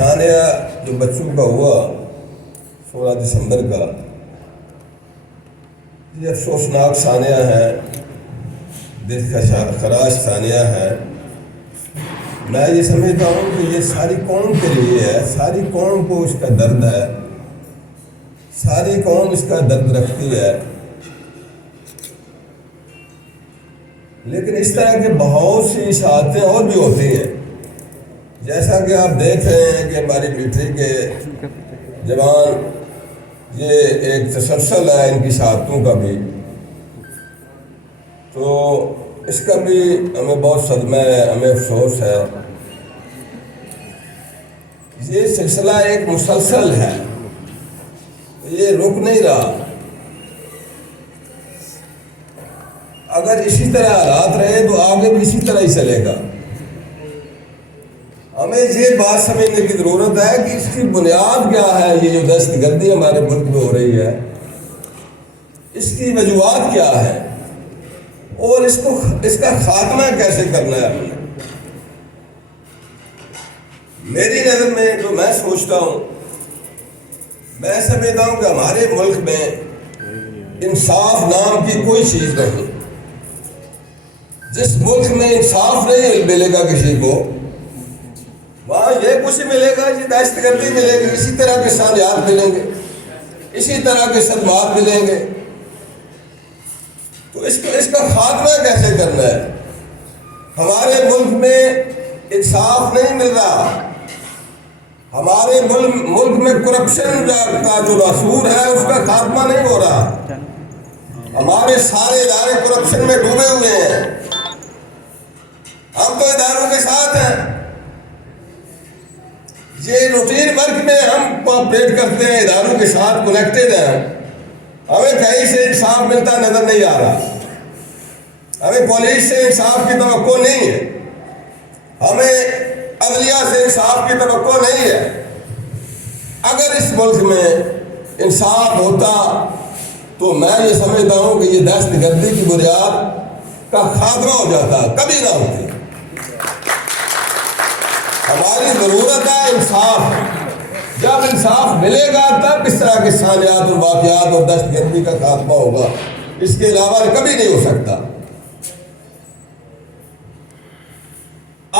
سانحہ جو بچوں کا ہوا 16 دسمبر کا، یہ افسوسناک سانحہ ہے، دل کا خراش سانحہ ہے۔ میں یہ سمجھتا ہوں کہ یہ ساری قوم کے لیے ہے، ساری قوم کو اس کا درد ہے، ساری قوم اس کا درد رکھتی ہے۔ لیکن اس طرح کے بہت سی اشاعتیں اور بھی ہوتی ہیں، جیسا کہ آپ دیکھ رہے ہیں کہ ہماری ملٹری کے جوان، یہ ایک تسلسل ہے ان کی اشاعتوں کا بھی، تو اس کا بھی ہمیں بہت صدمہ ہے، ہمیں افسوس ہے۔ یہ سلسلہ ایک مسلسل ہے، یہ رک نہیں رہا۔ اگر اسی طرح حالات رہے تو آگے بھی اسی طرح ہی چلے گا۔ ہمیں یہ بات سمجھنے کی ضرورت ہے کہ اس کی بنیاد کیا ہے، یہ جو دہشت گردی ہمارے ملک میں ہو رہی ہے، اس کی وجوہات کیا ہے اور اس کا خاتمہ کیسے کرنا ہے ہم نے۔ میری نظر میں جو میں سوچتا ہوں، میں سمجھتا ہوں کہ ہمارے ملک میں انصاف نام کی کوئی چیز نہیں۔ جس ملک میں انصاف نہیں ملے گا کسی کو، وہاں یہ کچھ ملے گا، یہ دہشت گردی ملے گی، اسی طرح کے سانحات ملیں گے، اسی طرح کے صدمات ملیں گے۔ تو اس کا خاتمہ کیسے کرنا ہے؟ ہمارے ملک میں انصاف نہیں مل رہا، ہمارے ملک میں کرپشن کا جو اصول ہے اس کا خاتمہ نہیں ہو رہا۔ ہمارے سارے ادارے کرپشن میں ڈوبے ہوئے ہیں۔ ہم تو اداروں کے ساتھ ہیں، یہ روٹین ورک میں ہم کوآپریٹ کرتے ہیں، اداروں کے ساتھ کنیکٹڈ ہیں۔ ہمیں کہیں سے انصاف ملتا نظر نہیں آ رہا، ہمیں پولیس سے انصاف کی توقع نہیں ہے، ہمیں عدلیہ سے انصاف کی توقع نہیں ہے۔ اگر اس ملک میں انصاف ہوتا تو میں یہ سمجھتا ہوں کہ یہ دہشت گردی کی بنیاد کا خاتمہ ہو جاتا، کبھی نہ ہوتی۔ ہماری ضرورت ہے انصاف۔ جب انصاف ملے گا تب اس طرح کے سانحات اور واقعات اور دہشت گردی کا خاتمہ ہوگا، اس کے علاوہ کبھی نہیں ہو سکتا۔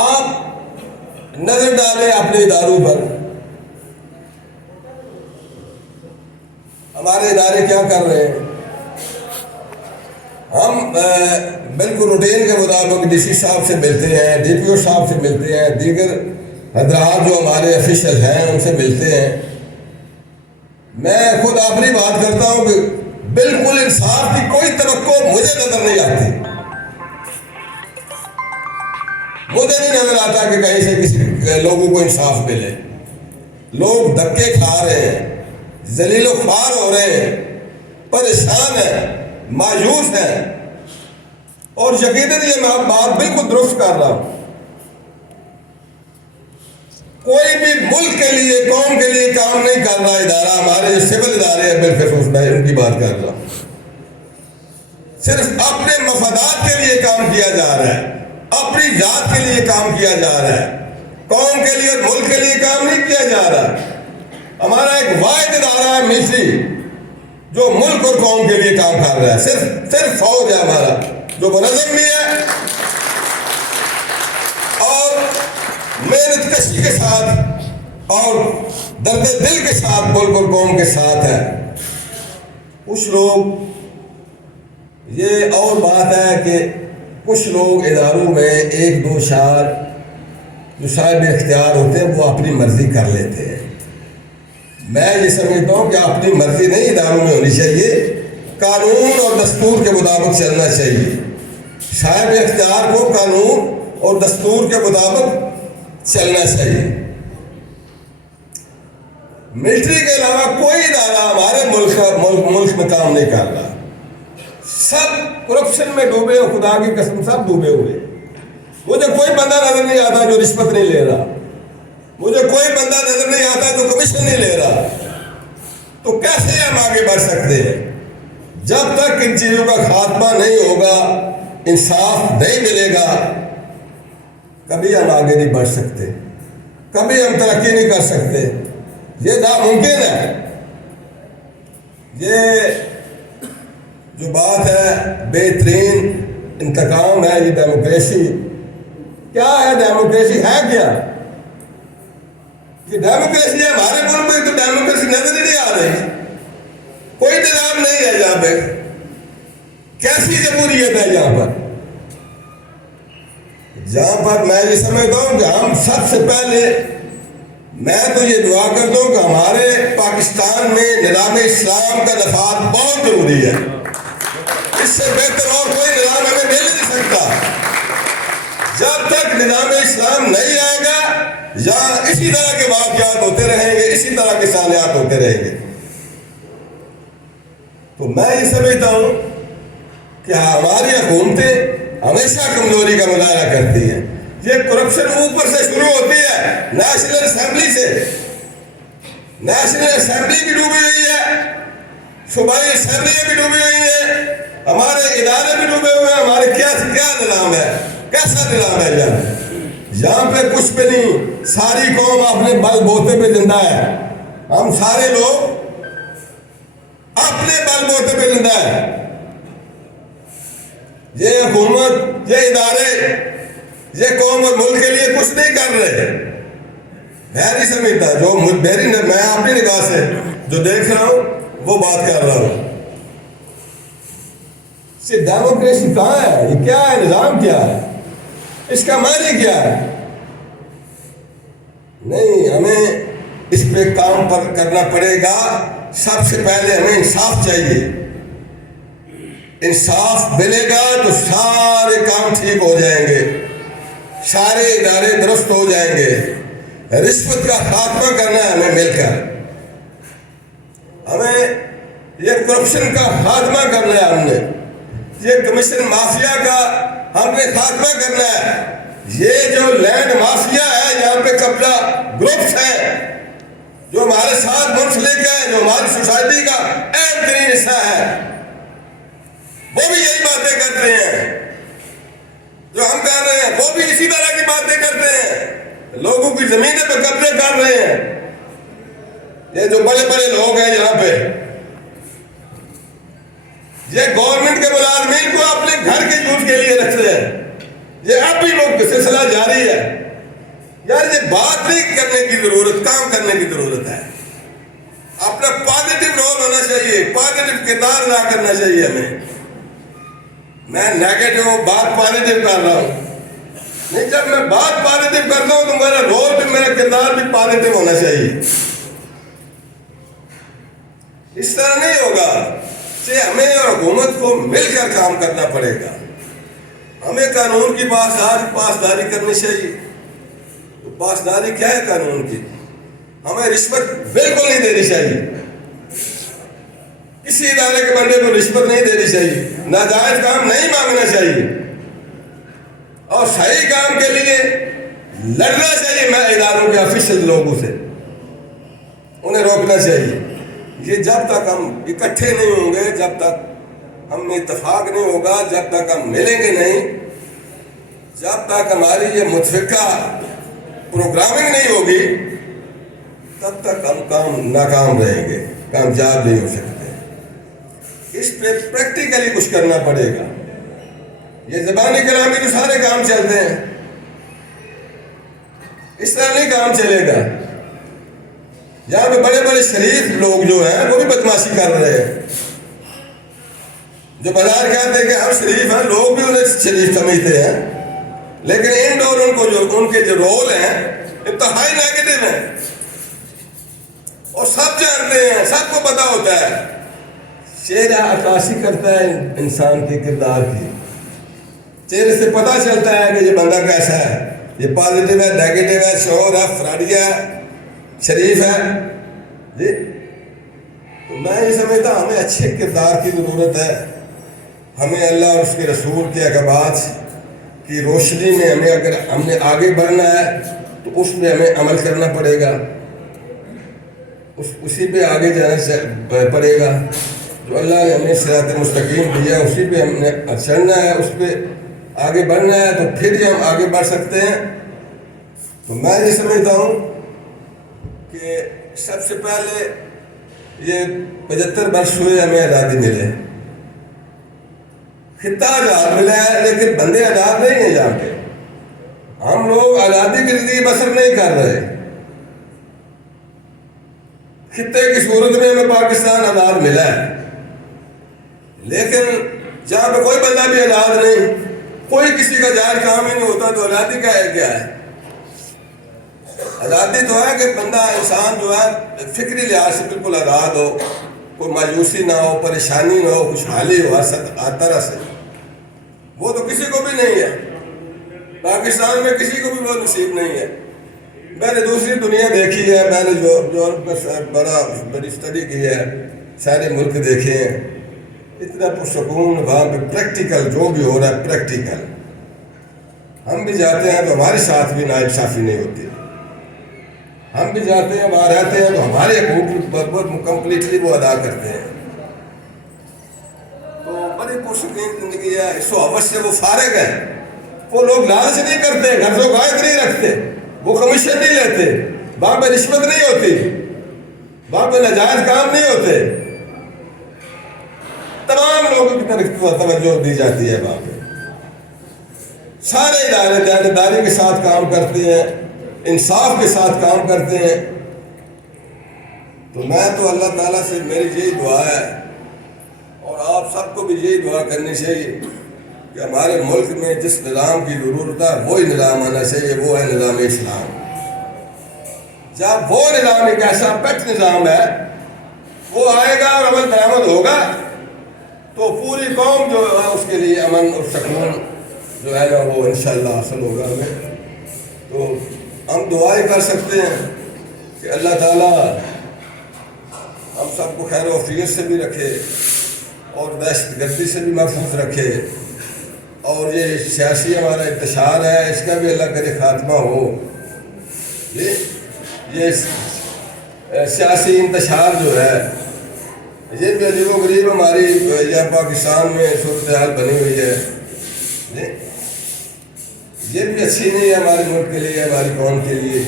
آپ نظر ڈالیں اپنے اداروں پر، ہمارے ادارے کیا کر رہے ہیں۔ ہم بالکل روٹین کے مطابق ڈی سی صاحب سے ملتے ہیں، ڈی پی او صاحب سے ملتے ہیں، دیگر حضرات جو ہمارے افیشل ہیں ان سے ملتے ہیں۔ میں خود اپنی بات کرتا ہوں کہ بالکل انصاف کی کوئی توقع مجھے نظر نہیں آتی۔ مجھے نہیں نظر آتا کہ کہیں سے کسی لوگوں کو انصاف ملے۔ لوگ دھکے کھا رہے ہیں، ذلیل و خوار ہو رہے ہیں، پریشان ہیں، مایوس ہیں، اور یقیناً یہ میں بات بالکل درست کر رہا ہوں۔ کوئی بھی ملک کے لیے، قوم کے لیے کام نہیں کر رہا ادارہ، ہمارے جو سول ادارے ہیں بالخصوص میں ان کی بات کر رہا ہوں، صرف اپنے مفادات کے لیے کام کیا جا رہا ہے، اپنی ذات کے لیے کام کیا جا رہا ہے، قوم کے لیے اور ملک کے لیے کام نہیں کیا جا رہا۔ ہمارا ایک واحد ادارہ ہے ملٹری، جو ملک اور قوم کے لیے کام کر رہا ہے، صرف فوج ہے ہمارا جو منظم بھی ہے اور محنت کشی کے ساتھ اور درد دل کے ساتھ ملک اور قوم کے ساتھ ہے۔ کچھ لوگ، یہ اور بات ہے کہ کچھ لوگ اداروں میں ایک دو شعار جو صاحب اختیار ہوتے ہیں وہ اپنی مرضی کر لیتے ہیں۔ میں یہ سمجھتا ہوں کہ اپنی مرضی نہیں اداروں میں ہونی چاہیے، قانون اور دستور کے مطابق چلنا چاہیے۔ صاحب اختیار کو قانون اور دستور کے مطابق چلنا چاہیے۔ ملٹری کے علاوہ کوئی ادارہ ہمارے ملک میں کام نہیں کر رہا، سب کرپشن میں ڈوبے، خدا کی قسم سب ڈوبے ہوئے۔ مجھے کوئی بندہ نظر نہیں آتا جو رشوت نہیں لے رہا، مجھے کوئی بندہ نظر نہیں آتا جو کمیشن نہیں لے رہا۔ تو کیسے ہم آگے بڑھ سکتے ہیں؟ جب تک ان چیزوں کا خاتمہ نہیں ہوگا، انصاف نہیں ملے گا، کبھی ہم آگے نہیں بڑھ سکتے۔ کبھی ہم ترقی نہیں کر سکتے، یہ ناممکن ہے۔ یہ جو بات ہے بہترین انتقام ہے، یہ ڈیموکریسی کیا ہے؟ ڈیموکریسی ہے کیا؟ کہ ڈیموکریسی ہے ہمارے ملک میں تو ڈیموکریسی نظر ہی نہیں آ رہی، کوئی نظام نہیں ہے یہاں پہ، کیسی جمہوریت ہے یہاں پر؟ جہاں پر میں یہ سمجھتا ہوں کہ ہم سب سے پہلے، میں تو یہ دعا کرتا ہوں کہ ہمارے پاکستان میں نظام اسلام کا نفاذ بہت ضروری ہے، اس سے بہتر اور کوئی نظام ہمیں مل نہیں سکتا۔ جب تک نظام اسلام نہیں آئے گا یہاں اسی طرح کے واقعات ہوتے رہیں گے، اسی طرح کے صالحات ہوتے رہیں گے۔ تو میں یہ سمجھتا ہوں کہ ہماری حکومتیں ہمیشہ کمزوری کا مظاہرہ کرتی ہیں۔ یہ کرپشن اوپر سے شروع ہوتی ہے، نیشنل اسمبلی سے۔ نیشنل اسمبلی بھی ڈوبی ہوئی ہے، صوبائی اسمبلیاں بھی ڈوبی ہوئی ہیں، ہمارے ادارے بھی ڈوبے ہوئے ہیں۔ ہمارے کیا نظام ہے، کیسا نظام ہے یہاں پہ کچھ بھی نہیں، ساری قوم اپنے بل بوتے پہ زندہ ہے، ہم سارے لوگ اپنے بل بوتے پہ زندہ ہے۔ یہ حکومت، یہ ادارے، یہ قوم اور ملک کے لیے کچھ نہیں کر رہے۔ میں نہیں سمجھتا، جو میں اپنی نگاہ سے جو دیکھ رہا ہوں وہ بات کر رہا ہوں۔ ڈیموکریسی کہاں ہے؟ یہ کیا ہے؟ نظام کیا ہے؟ اس کا معنی کیا ہے؟ نہیں، ہمیں اس پہ کام کرنا پڑے گا۔ سب سے پہلے ہمیں انصاف چاہیے، انصاف ملے گا تو سارے کام ٹھیک ہو جائیں گے، سارے ادارے درست ہو جائیں گے۔ رشوت کا خاتمہ کرنا ہے ہمیں مل کر، ہمیں یہ کرپشن کا خاتمہ کرنا ہے، ہم نے یہ کمیشن مافیا کا ہم نے خاتمہ کرنا ہے۔ یہ جو لینڈ مافیا ہے، یہاں پہ قبضہ گروپس ہیں جو ہمارے ساتھ منسلک ہیں، جو ہماری سوسائٹی کا اہم ترین حصہ ہے، وہ بھی یہی باتیں کرتے ہیں جو ہم کر رہے ہیں، وہ بھی اسی طرح کی باتیں کرتے ہیں، لوگوں کی زمینیں پہ قبضے کر رہے ہیں۔ یہ جو بڑے بڑے لوگ ہیں یہاں پہ، یہ گورنمنٹ کے ملازمین کو اپنے گھر کے یوز کے لیے رکھتے ہیں۔ یہ اب بھی لوگ سلسلہ جاری ہے۔ یار یہ بات نہیں کرنے کی ضرورت، کام کرنے کی ضرورت ہے۔ اپنا پازیٹیو رول ہونا چاہیے، پازیٹیو کردار ادا کرنا چاہیے ہمیں۔ میں نیگیٹو بات پازیٹیو کر رہا ہوں، نہیں، جب میں بات پازیٹیو کرتا ہوں تو میرا رول بھی، میرا کردار بھی پازیٹیو ہونا چاہیے۔ اس طرح نہیں ہوگا کہ ہمیں اور حکومت کو مل کر کام کرنا پڑے گا۔ ہمیں قانون کی پاسداری کرنی چاہیے۔ تو پاسداری کیا ہے قانون کی؟ ہمیں رشوت بالکل نہیں دینی چاہیے، کسی ادارے کے بندے کو رشوت نہیں دینی چاہیے، ناجائز کام نہیں مانگنا چاہیے، اور صحیح کام کے لیے لڑنا چاہیے۔ میں اداروں کے آفیشل لوگوں سے انہیں روکنا چاہیے۔ یہ جب تک ہم اکٹھے نہیں ہوں گے، جب تک ہم میں اتفاق نہیں ہوگا، جب تک ہم ملیں گے نہیں، جب تک ہماری یہ متفقہ پروگرامنگ نہیں ہوگی، تب تک ہم ناکام رہیں گے، کامیاب نہیں ہو سکتے۔ اس پہ پریکٹیکلی کچھ کرنا پڑے گا۔ یہ زبانی کلامی تو سارے کام چلتے ہیں، اس طرح نہیں کام چلے گا۔ یہاں پہ بڑے بڑے شریف لوگ جو ہیں وہ بھی بدماشی کر رہے ہیں، جو بازار کہتے ہیں کہ ہم شریف ہیں، لوگ بھی انہیں شریف سمجھتے ہیں، لیکن انڈور ان کے جو رول ہیں انتہائی نیگیٹو ہیں، اور سب جانتے ہیں، سب کو پتا ہوتا ہے۔ چہرہ عکاسی کرتا ہے انسان کے کردار کی، چہرے سے پتا چلتا ہے کہ یہ بندہ کیسا ہے، یہ پازیٹیو ہے، نیگیٹو ہے، شور ہے، فراڈیا ہے، شریف ہے۔ جی تو میں یہ سمجھتا ہوں ہمیں اچھے کردار کی ضرورت ہے۔ ہمیں اللہ اور اس کے رسول کے احکامات کی روشنی میں اگر ہم نے آگے بڑھنا ہے تو اس میں ہمیں عمل کرنا پڑے گا، اسی پہ آگے جانا پڑے گا۔ جو اللہ نے ہمیں صراط مستقیم دیا اسی پہ ہم نے چلنا ہے، اس پہ آگے بڑھنا ہے، تو پھر ہی ہم آگے بڑھ سکتے ہیں۔ تو میں یہ سمجھتا ہوں کہ سب سے پہلے یہ 75 برس ہوئے ہمیں آزادی ملے، خطہ آزاد ملا ہے، لیکن بندے آزاد نہیں ہیں یہاں پہ. ہم لوگ آزادی کی زندگی بسر نہیں کر رہے. خطے کی صورت میں ہمیں پاکستان آزاد ملا ہے، لیکن جہاں پہ کوئی بندہ بھی آزاد نہیں، کوئی کسی کا جائز کام ہی نہیں ہوتا، تو آزادی کا ہے کیا ہے؟ آزادی تو ہے کہ بندہ انسان جو ہے فکری لحاظ سے بالکل آزاد ہو، کوئی مایوسی نہ ہو، پریشانی نہ ہو، خوشحالی ہو ہر طرح سے. وہ تو کسی کو بھی نہیں ہے، پاکستان میں کسی کو بھی وہ نصیب نہیں ہے. میں نے دوسری دنیا دیکھی ہے، میں نے یورپ کا بڑی اسٹڈی کی ہے، سارے ملک دیکھے ہیں. اتنا پرسکون وہاں پہ پریکٹیکل جو بھی ہو رہا ہے پریکٹیکل. ہم بھی جاتے ہیں تو ہمارے ساتھ بھی ناانصافی نہیں ہوتی. ہم بھی جاتے ہیں وہاں رہتے ہیں تو ہمارے حقوق کمپلیٹلی وہ ادا کرتے ہیں. تو بڑی پرسکون زندگی ہے. اس حوث سے وہ فارغ ہے. وہ لوگ لالچ نہیں کرتے، گھر و غائب نہیں رکھتے، وہ کمیشن نہیں لیتے، وہاں پہ رشوت نہیں ہوتی، وہاں پہ ناجائز کام نہیں ہوتے. تمام لوگوں کی طرف توجہ دی جاتی ہے. وہاں پہ سارے ادارے دیانتداری کے ساتھ کام کرتے ہیں، انصاف کے ساتھ کام کرتے ہیں. تو میں تو اللہ تعالیٰ سے میری یہی دعا ہے، اور آپ سب کو بھی یہی دعا کرنی چاہیے کہ ہمارے ملک میں جس نظام کی ضرورت ہے وہی نظام آنا چاہیے، وہ ہے نظام اسلام. جب وہ نظام ایک ایسا پیٹ نظام ہے، وہ آئے گا اور عمل درآمد ہوگا تو پوری قوم جو ہے اس کے لیے امن اور سکون جو ہے نا وہ انشاءاللہ حاصل ہوگا ہمیں. تو ہم دعائیں کر سکتے ہیں کہ اللہ تعالیٰ ہم سب کو خیر و عافیت سے بھی رکھے اور دہشت گردی سے بھی محفوظ رکھے، اور یہ سیاسی ہمارا انتشار ہے اس کا بھی اللہ کرے خاتمہ ہو. یہ سیاسی انتشار جو ہے یہ بھی عجیب و غریب ہماری یہاں پاکستان میں صورتحال بنی ہوئی ہے. یہ بھی اچھی نہیں ہے ہمارے ملک کے لیے، ہماری قوم کے لیے.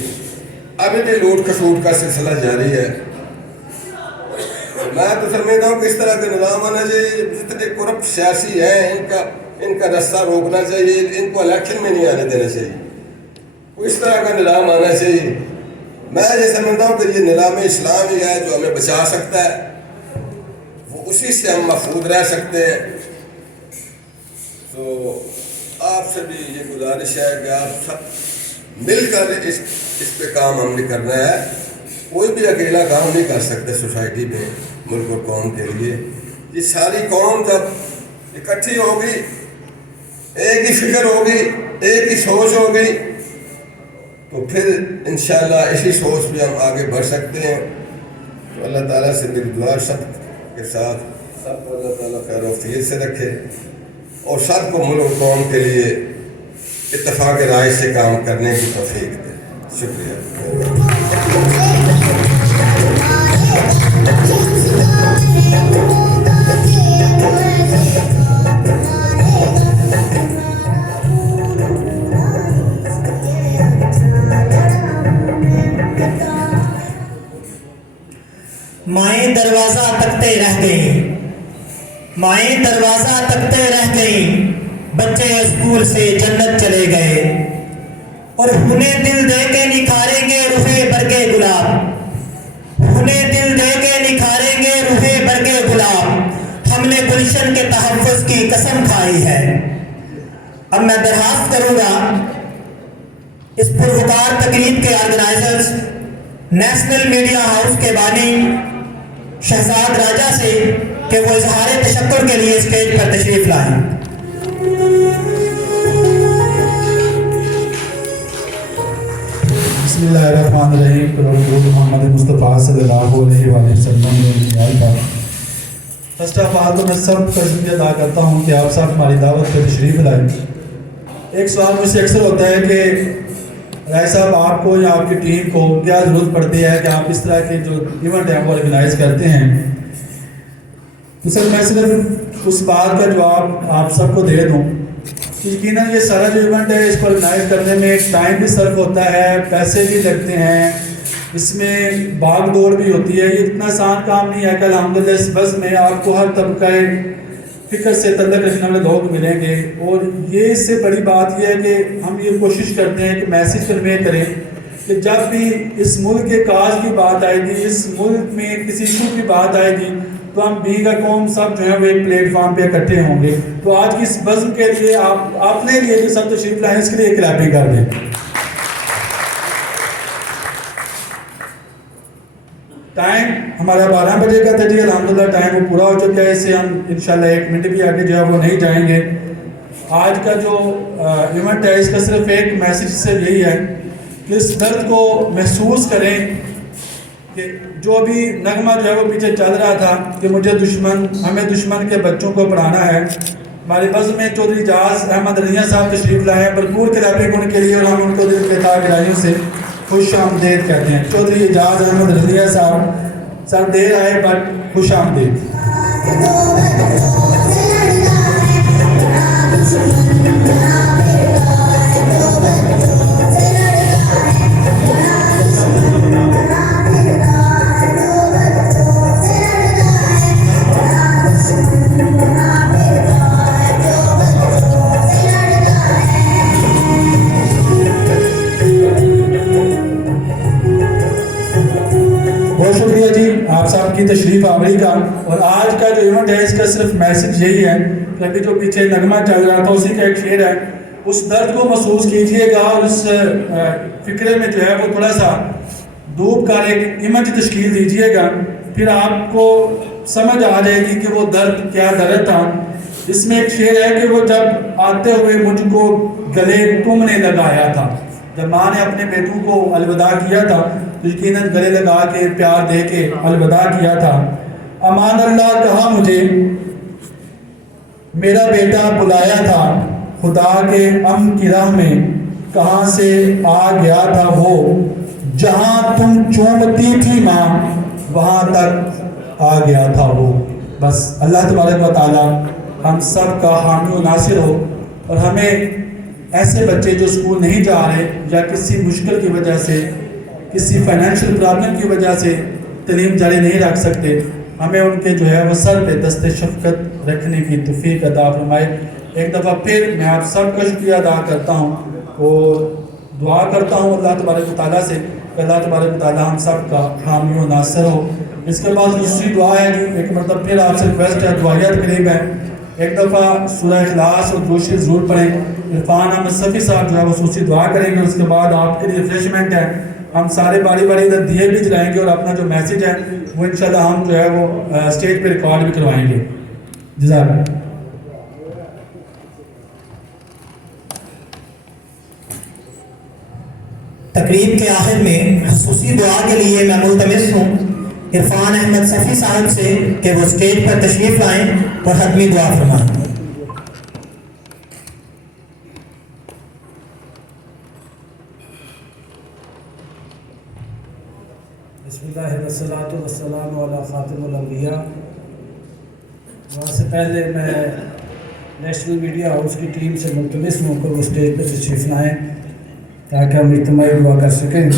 ابھی بھی لوٹ کھسوٹ کا سلسلہ جاری ہے. میں تو سمجھتا ہوں کہ اس طرح کا نظام آنا چاہیے. جتنے کرپٹ سیاسی ہیں ان کا رستہ روکنا چاہیے، ان کو الیکشن میں نہیں آنے دینا چاہیے. اس طرح کا نظام آنا چاہیے. میں یہ سمجھتا ہوں کہ یہ نظام اسلام ہی ہے جو ہمیں بچا سکتا ہے، وہ اسی سے ہم محفوظ رہ سکتے ہیں. تو آپ سے بھی یہ گزارش ہے کہ آپ سب مل کر اس پہ کام ہم نے کرنا ہے. کوئی بھی اکیلا کام نہیں کر سکتے سوسائٹی میں، ملک اور قوم کے لیے. یہ ساری قوم جب اکٹھی ہوگی، ایک ہی فکر ہوگی، ایک ہی سوچ ہوگی، تو پھر انشاءاللہ اسی سوچ پہ ہم آگے بڑھ سکتے ہیں. تو اللہ تعالیٰ سے میری دعا سب کے ساتھ سب کو اللہ تعالیٰ خیر و عافیت سے رکھے اور سب کو ملک و قوم کے لیے اتفاق رائے سے کام کرنے کی توفیق دے. شکریہ. مائیں دروازہ تکتے رہ گئیں، مائیں دروازہ تکتے رہ گئیں، بچے اسکول سے جنت چلے گئے. اور انہیں دل دے کے نکھاریں گے روحے برگے گلاب، انہیں دل دے کے نکھاریں گے روحے برگے گلاب. ہم نے گلشن کے تحفظ کی قسم کھائی ہے. اب میں درخواست کروں گا اس پروکار تقریب کے آرگنائزرز نیشنل میڈیا ہاؤس کے بانی شہزاد راجہ سے کہ وہ اظہار تشکر کے لیے اسٹیج پر تشریف لائیں. بسم اللہ الرحمن الرحیم. محمد مصطفیٰ صلی اللہ علیہ وآلہ وسلم. فرسٹ آف آل تو میں سب کا شکریہ ادا کرتا ہوں کہ آپ سب ہماری دعوت پہ تشریف لائیں. ایک سوال مجھ سے اکثر ہوتا ہے کہ رائے صاحب آپ کو یا آپ کی ٹیم کو کیا ضرورت پڑتی ہے کہ آپ اس طرح کے جو ایونٹ ہیں وہ آرگنائز کرتے ہیں. تو سر میں صرف اس بات کا جواب آپ سب کو دے دوں یقیناً یہ سارا جو ایونٹ ہے اس کو آرگنائز کرنے میں ٹائم بھی صرف ہوتا ہے، پیسے بھی لگتے ہیں، اس میں بھاگ دوڑ بھی ہوتی ہے. یہ اتنا آسان کام نہیں ہے کہ الحمدللہ اس بس میں آپ کو ہر طبقہ فکر سے تعلق رکھنے والے لوگ ملیں گے. اور یہ اس سے بڑی بات یہ ہے کہ ہم یہ کوشش کرتے ہیں کہ میسیج کنوے کریں کہ جب بھی اس ملک کے کاج کی بات آئے گی، اس ملک میں کسی ایشو کی بات آئے گی، تو ہم بھی کا قوم سب جو ہے وہ ایک پلیٹ فارم پہ اکٹھے ہوں گے. تو آج کی اس بزم کے لیے آپ نے لیے جو سب تشریف لائیں اس کے لیے کلیپنگ کر دیں. ٹائم ہمارا 12 بجے کا تھا جی، الحمدللہ ٹائم وہ پورا ہو چکا ہے. اس سے ہم انشاءاللہ 1 منٹ بھی آگے جو ہے وہ نہیں جائیں گے. آج کا جو ایونٹ ہے اس کا صرف ایک میسیج صرف یہی ہے کہ اس درد کو محسوس کریں کہ جو ابھی نغمہ جو ہے وہ پیچھے چل رہا تھا کہ ہمیں دشمن کے بچوں کو پڑھانا ہے. ہمارے بزم میں چودھری اعجاز احمد رضیہ صاحب تشریف لائے ہیں. بھرپور کلیپنگ ان کے لیے اور ہم ان کو دل کے تہ گہرائیوں سے خوش آمدید کہتے ہیں. چودھری اعجاز احمد رضیہ صاحب سر دیر آئے بٹ خوش آمدید. بہت شکریہ جی آپ صاحب کی تشریف آوری کا. اور آج کا جو ایونٹ ہے اس کا صرف میسیج یہی ہے کہ ابھی جو پیچھے نغمہ چل رہا تھا اسی کا ایک شعر ہے. اس درد کو محسوس کیجئے گا اور اس فکرے میں جو ہے وہ تھوڑا سا ڈوب کر ایک امیج تشکیل دیجئے گا. پھر آپ کو سمجھ آ جائے گی کہ وہ درد کیا درد تھا. اس میں ایک شعر ہے کہ وہ جب آتے ہوئے مجھ کو گلے تم نے لگایا تھا. جب ماں نے اپنے بیٹوں کو الوداع کیا تھا تو یقیناً گلے لگا کے پیار دے کے الوداع کیا تھا. امان اللہ کہا مجھے میرا بیٹا بلایا تھا، خدا کے امن کی راہ میں کہاں سے آ گیا تھا وہ، جہاں تم چومتی تھی ماں وہاں تک آ گیا تھا وہ. بس اللہ تبارک و تعالی ہم سب کا حامی و ناصر ہو اور ہمیں ایسے بچے جو اسکول نہیں جا رہے یا کسی مشکل کی وجہ سے کسی فائنینشیل پرابلم کی وجہ سے تعلیم جاری نہیں رکھ سکتے، ہمیں ان کے جو ہے وہ سر پہ دست شفقت رکھنے کی توفیق عطا فرمائے. ایک دفعہ پھر میں آپ سب کا شکریہ ادا کرتا ہوں اور دعا کرتا ہوں اللہ تبارک و تعالیٰ سے کہ اللہ تبارک و تعالیٰ ہم سب کا حامی و ناصر ہو. اس کے بعد دوسری دعا ہے جو ایک مرتبہ پھر آپ سے ریکویسٹ ہے، دعائیہ تقریب ہے، ایک دفعہ سورہ اخلاص اور دوشی ضرور پڑھیں. عرفان احمد صفی صاحب جو ہے وہ خصوصی دعا کریں گے. اس کے بعد آپ کے لیے ریفریشمنٹ ہے، ہم سارے باری باری ادھر دیے بھی جلائیں گے اور اپنا جو میسیج ہے وہ انشاءاللہ ہم جو ہے وہ اسٹیج پہ ریکارڈ بھی کروائیں گے. جزاک اللہ. تقریب کے آخر میں خصوصی دعا کے لیے میں ملتمس ہوں عرفان احمد صفی صاحب سے کہ وہ اسٹیج پر تشریف لائیں اور ختمی دعا فرمائیں. بسم اللہ والصلاۃ والسلام علی خاتم الانبیاء. وہاں سے پہلے میں نیشنل میڈیا ہاؤس کی ٹیم سے ملتمس ہوں کہ وہ اسٹیج پہ تشریف لائیں تاکہ ہم اجتماعی دعا کر سکیں.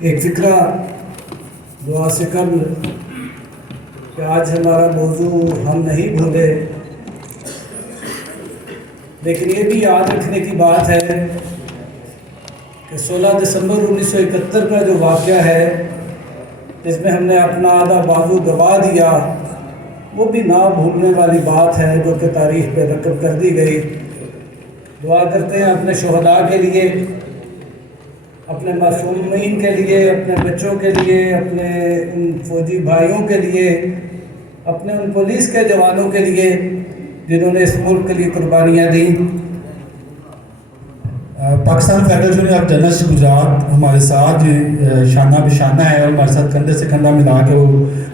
ایک فکرہ دعا سے قبل کہ آج ہمارا موضوع ہم نہیں بھولے، لیکن یہ بھی یاد رکھنے کی بات ہے کہ 16 دسمبر 1971 کا جو واقعہ ہے جس میں ہم نے اپنا آدھا بازو گوا دیا، وہ بھی نہ بھولنے والی بات ہے جو کہ تاریخ پہ رقم کر دی گئی. دعا کرتے ہیں اپنے شہداء کے لیے، اپنے معصومین کے لیے، اپنے بچوں کے لیے، اپنے ان فوجی بھائیوں کے لیے، اپنے ان پولیس کے جوانوں کے لیے جنہوں نے اس ملک کے لیے قربانیاں دیں. Pakistan federation of journalist Gujarat ہمارے ساتھ شانہ بشانہ ہے اور ہمارے ساتھ کندھے سے کندھا ملا کے وہ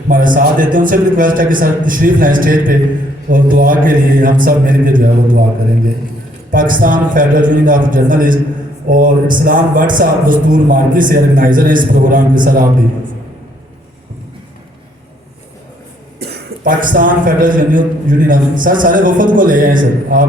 ہمارا ساتھ دیتے ہیں. ان سے بھی ریکویسٹ ہے کہ سر تشریف لائیں اسٹیج پہ اور دعا کے لیے ہم سب مل کے جو ہے وہ دعا کریں گے. پاکستان فیڈریشن آف جرنلسٹ اور اسلام بٹ صاحب دستور مارکی سے آرگنائزر ہیں اس پروگرام کے. سر آپ بھی پاکستان فیڈریشن یونین سر سارے وفد کو لے آئیں. سر آپ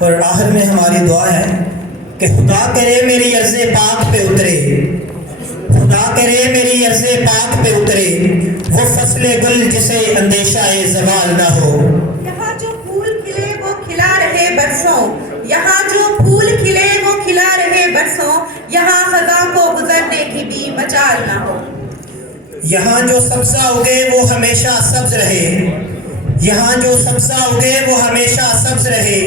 اور آخر میں ہماری دعا ہے کہ خدا کرے میری عرض پاک پہ اترے، خدا کرے میری عرض پاک پہ اترے وہ فصل گل جسے اندیشہ زوال نہ ہو۔ یہاں جو پھول کھلے وہ کھلا رہے برسوں، یہاں جو پھول کھلے وہ کھلا رہے برسوں، یہاں خزاں کو گزرنے کی بھی مجال نہ ہو۔ یہاں جو سبزہ اگے وہ ہمیشہ سبز رہے، یہاں جو سبزہ اگے وہ ہمیشہ سبز رہے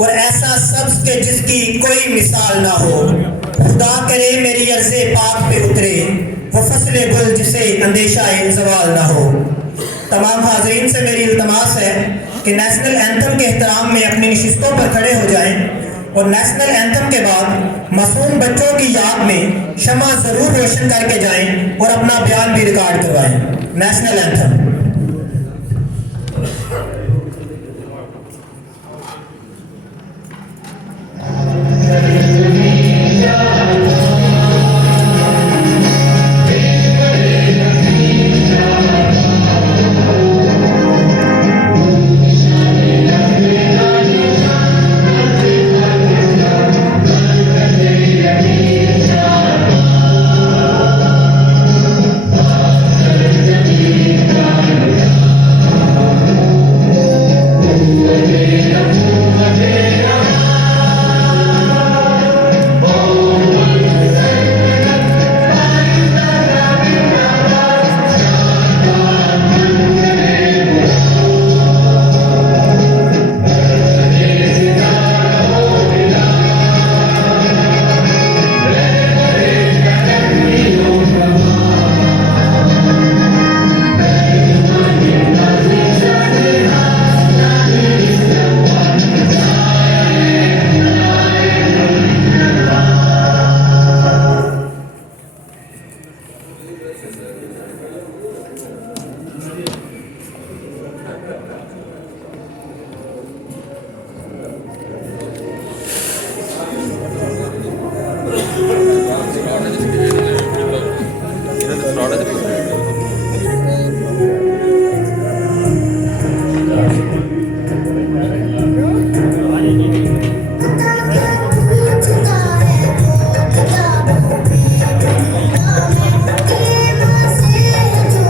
اور ایسا سبز کہ جس کی کوئی مثال نہ ہو۔ خدا کرے میری عرض پاک پہ اترے وہ فصل گل جسے اندیشہ زوال نہ ہو۔ تمام حاضرین سے میری التماس ہے کہ نیشنل اینتھم کے احترام میں اپنی نشستوں پر کھڑے ہو جائیں اور نیشنل اینتھم کے بعد معصوم بچوں کی یاد میں شمع ضرور روشن کر کے جائیں اور اپنا بیان بھی ریکارڈ کروائیں۔ National anthem.